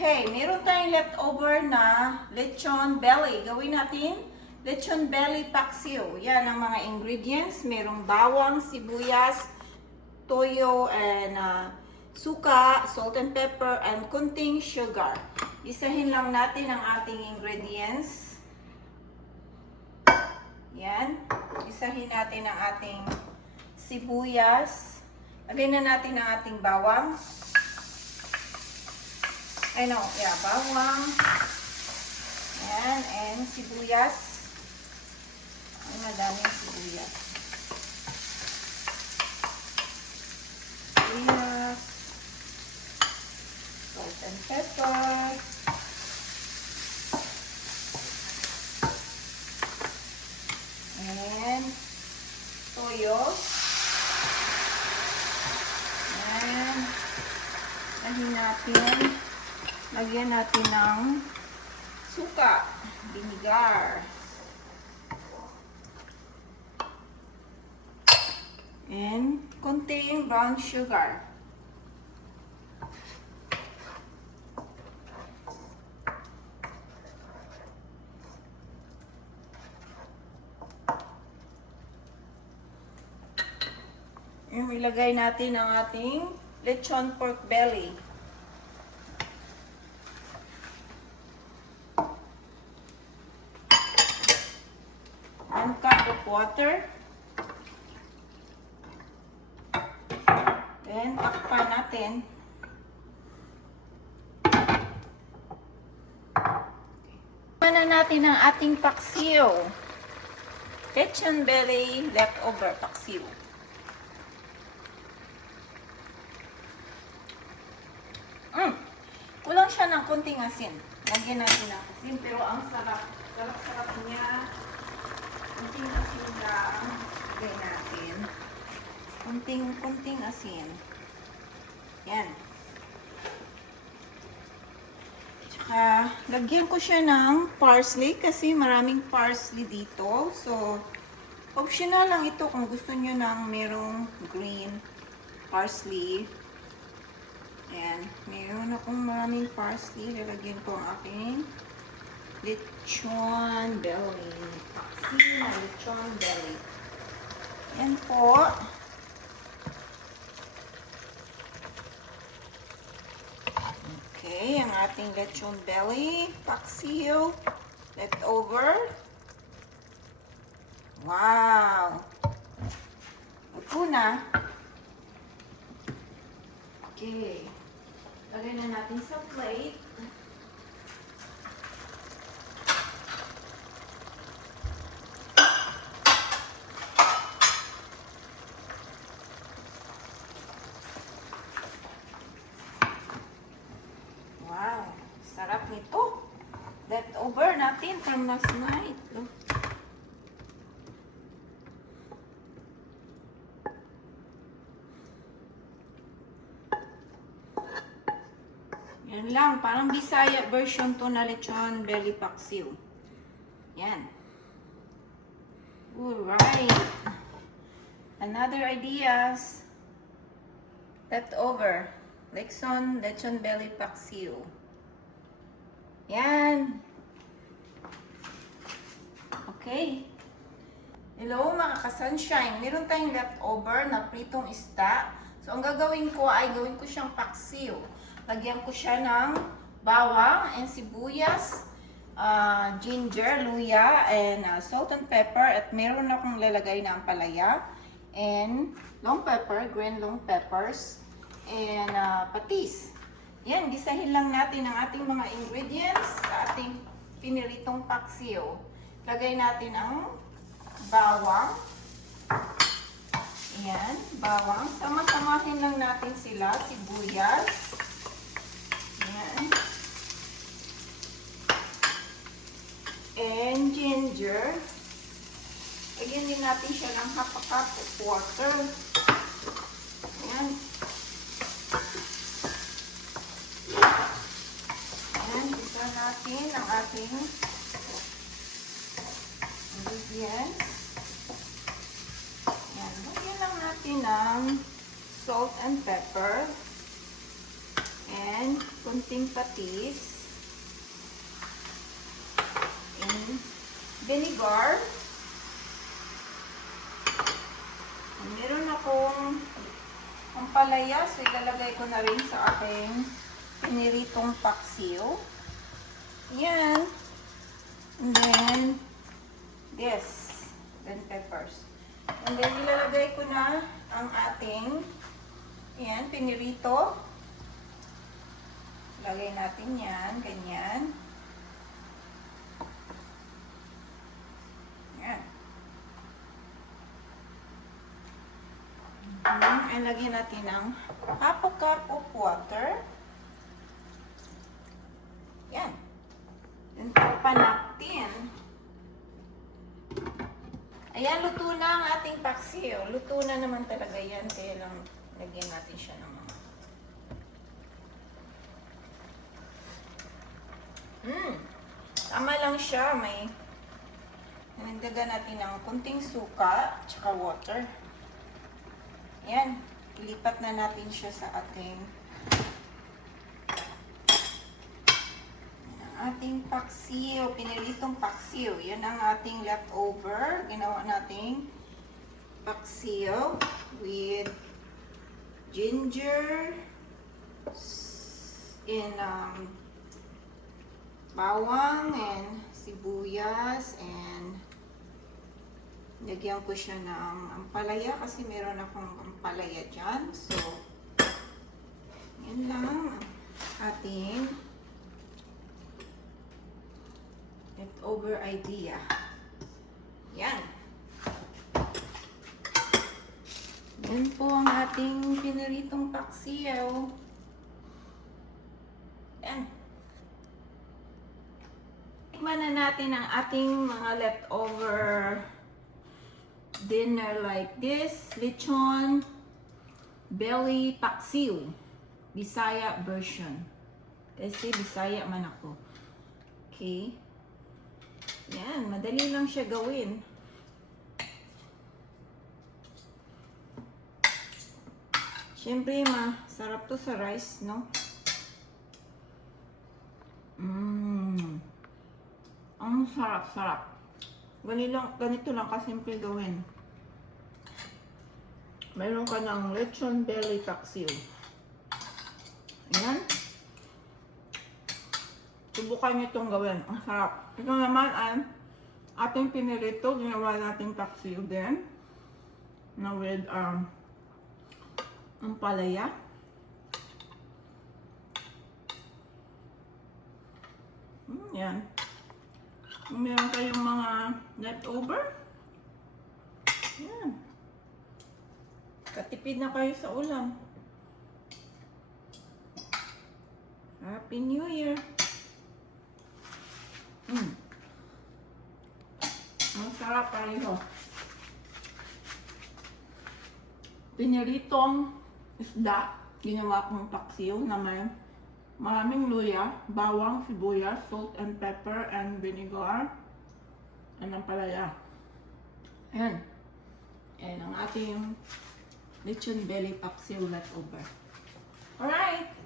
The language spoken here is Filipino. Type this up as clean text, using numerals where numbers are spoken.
Okay, meron tayong leftover na lechon belly. Gawin natin lechon belly paksiw. Yan ang mga ingredients. Merong bawang, sibuyas, toyo, and suka, salt and pepper, and kunting sugar. Isahin lang natin ang ating ingredients. Yan. Isahin natin ang ating sibuyas. Lagay na natin ang ating bawang. Bawang. Ayan, and sibuyas. Ay, madaming sibuyas. Sibuyas. Salt and pepper. And toyo. And lagyan natin ng suka, vinegar, and konting brown sugar. And ilagay natin ang ating lechon pork belly. 1 cup of water. Then, takpan natin. Takpan na natin ang ating paksiw. Lechon belly leftover paksiw. Kulang siya ng konting asin. Lagyan natin ng asin, pero ang sarap. Sarap-sarap niya. Kunting asin lang. Lagay natin. Kunting asin. Yan. Tsaka, lagyan ko siya ng parsley kasi maraming parsley dito. So, optional lang ito kung gusto nyo ng merong green parsley. Ayan. Meron akong maraming parsley. Lalagyan ko ang aking lechon belly. Paksiw na lechon belly. Yan po. Okay, ang ating lechon belly. Paksiw. Leftover. Wow! Ito na. Okay. Lagay na natin sa plate. Wow, sarap nito. Leftover natin from last night. Yan lang, parang Bisaya version to na lechon belly paksiw. Yan. Alright. Another ideas. Leftover. Lechon belly paksiw. Yan. Okay. Hello mga ka-sunshine. Meron tayong leftover na pritong isda. So ang gagawin ko ay gawin ko siyang paksiw. Lagyan ko siya ng bawang and sibuyas, ginger, luya, and salt and pepper. At meron akong lalagay na ampalaya and long pepper, green long peppers, and patis. Yan, gisahin lang natin ang ating mga ingredients sa ating piniritong paksiw. Lagay natin ang bawang. Yan, bawang. Sama-samahin lang natin sila, sibuyas. Yan. And ginger. Lagyan din natin siya ng half a cup of water. Yan. Yan. Isa natin ang ating ingredients. Yan. Lagyan lang natin ng salt and pepper. And kunting patis. And vinegar. And meron akong ampalaya, so ilalagay ko na rin sa aking piniritong paksiw. Yan. And then, this. Then peppers. And then, ilalagay ko na ang ating, yan, pinirito. Lagay natin yan, ganyan. Yan. And lagyan natin ng half a cup of water. Yan. And tapan natin. Ayan, luto na ang ating paksiw. Luto na naman talaga yan. Kaya lang, lagyan natin siya ng mga. Tama lang siya. May nagdagan natin ng kunting suka, tsaka water. Ayan. Ilipat na natin siya sa ating paksiw, piniritong paksiw. Yan ang ating leftover. Ginawa nating paksiw with ginger and bawang and sibuyas, and lagyan ko siya ng ampalaya kasi meron akong ampalaya dyan. So, yan lang ating leftover idea. Yan. Yan po ang ating piniritong paksiw. Yan. Tikman na natin ang ating mga leftover dinner like this. Lechon belly paksiw. Bisaya version. Kasi Bisaya man ako. Okay. Yan, madali lang siya gawin. Siyempre, masarap to sa rice, no? Ang sarap-sarap. Ganito lang kasimple gawin. Mayroon ka ng lechon belly paksiw. Ayan. Subukan nyo itong gawin. Ang sarap. Ito naman ay ating pinirito. Ginawa nating paksiw din. Na with ampalaya. Yan. Kung meron kayong mga leftover, yan. Katipid na kayo sa ulam. Happy New Year! Ang sarap kayo. Piniritong isda. Ginawa kong paksiw na may maraming luya, bawang, sibuyas, salt and pepper, and vinegar, and ampalaya. Ayan. Ayan ang ating lechon belly paksiw leftover. Alright!